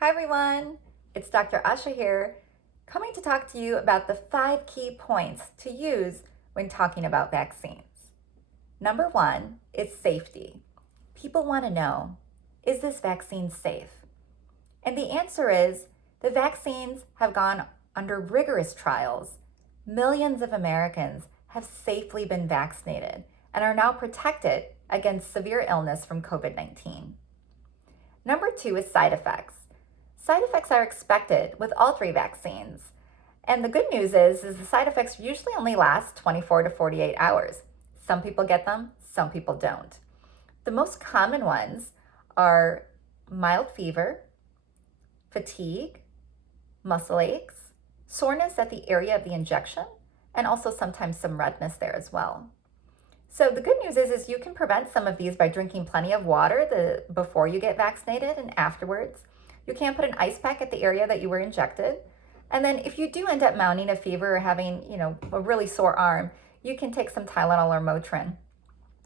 Hi everyone, it's Dr. Asha here, coming to talk to you about the 5 key points to use when talking about vaccines. Number 1 is safety. People want to know, is this vaccine safe? And the answer is, the vaccines have gone under rigorous trials. Millions of Americans have safely been vaccinated and are now protected against severe illness from COVID-19. Number 2 is side effects. Side effects are expected with all 3 vaccines. And the good news is the side effects usually only last 24 to 48 hours. Some people get them, some people don't. The most common ones are mild fever, fatigue, muscle aches, soreness at the area of the injection, and also sometimes some redness there as well. So the good news is you can prevent some of these by drinking plenty of water before you get vaccinated and afterwards. You can put an ice pack at the area that you were injected. And then if you do end up mounting a fever or having, a really sore arm, you can take some Tylenol or Motrin.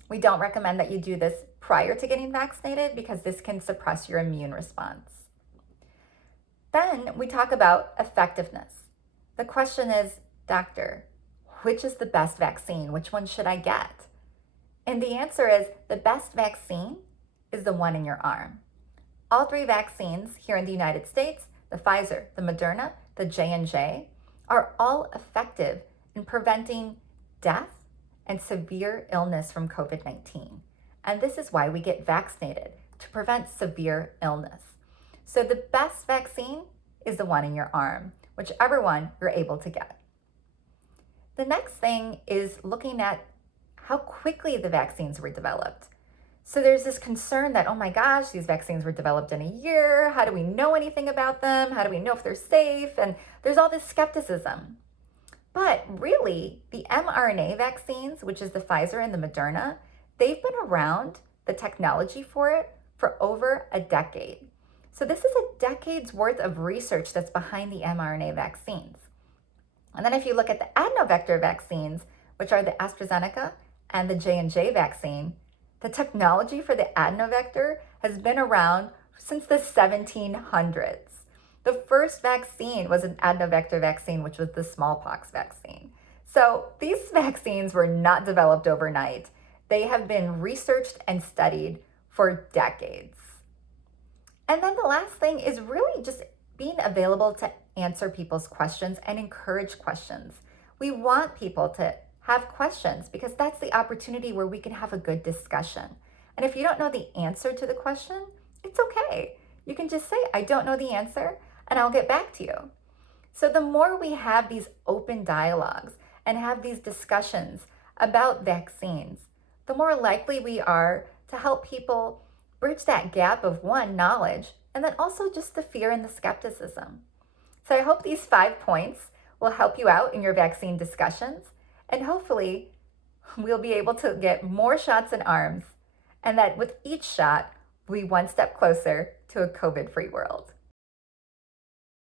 We don't recommend that you do this prior to getting vaccinated because this can suppress your immune response. Then we talk about effectiveness. The question is, doctor, which is the best vaccine? Which one should I get? And the answer is the best vaccine is the one in your arm. All 3 vaccines here in the United States, the Pfizer, the Moderna, the J&J, are all effective in preventing death and severe illness from COVID-19. And this is why we get vaccinated, to prevent severe illness. So the best vaccine is the one in your arm, whichever one you're able to get. The next thing is looking at how quickly the vaccines were developed. So there's this concern that, oh my gosh, these vaccines were developed in a year. How do we know anything about them? How do we know if they're safe? And there's all this skepticism. But really, the mRNA vaccines, which is the Pfizer and the Moderna, they've been around, the technology for it, for over a decade. So this is a decade's worth of research that's behind the mRNA vaccines. And then if you look at the adeno-vector vaccines, which are the AstraZeneca and the J&J vaccine, the technology for the adenovector has been around since the 1700s. The first vaccine was an adenovector vaccine, which was the smallpox vaccine. So these vaccines were not developed overnight. They have been researched and studied for decades. And then the last thing is really just being available to answer people's questions and encourage questions. We want people to have questions because that's the opportunity where we can have a good discussion. And if you don't know the answer to the question, it's okay. You can just say, I don't know the answer, and I'll get back to you. So the more we have these open dialogues and have these discussions about vaccines, the more likely we are to help people bridge that gap of, one, knowledge, and then also just the fear and the skepticism. So I hope these 5 points will help you out in your vaccine discussions. And hopefully, we'll be able to get more shots in arms, and that with each shot, we'll be one step closer to a COVID-free world.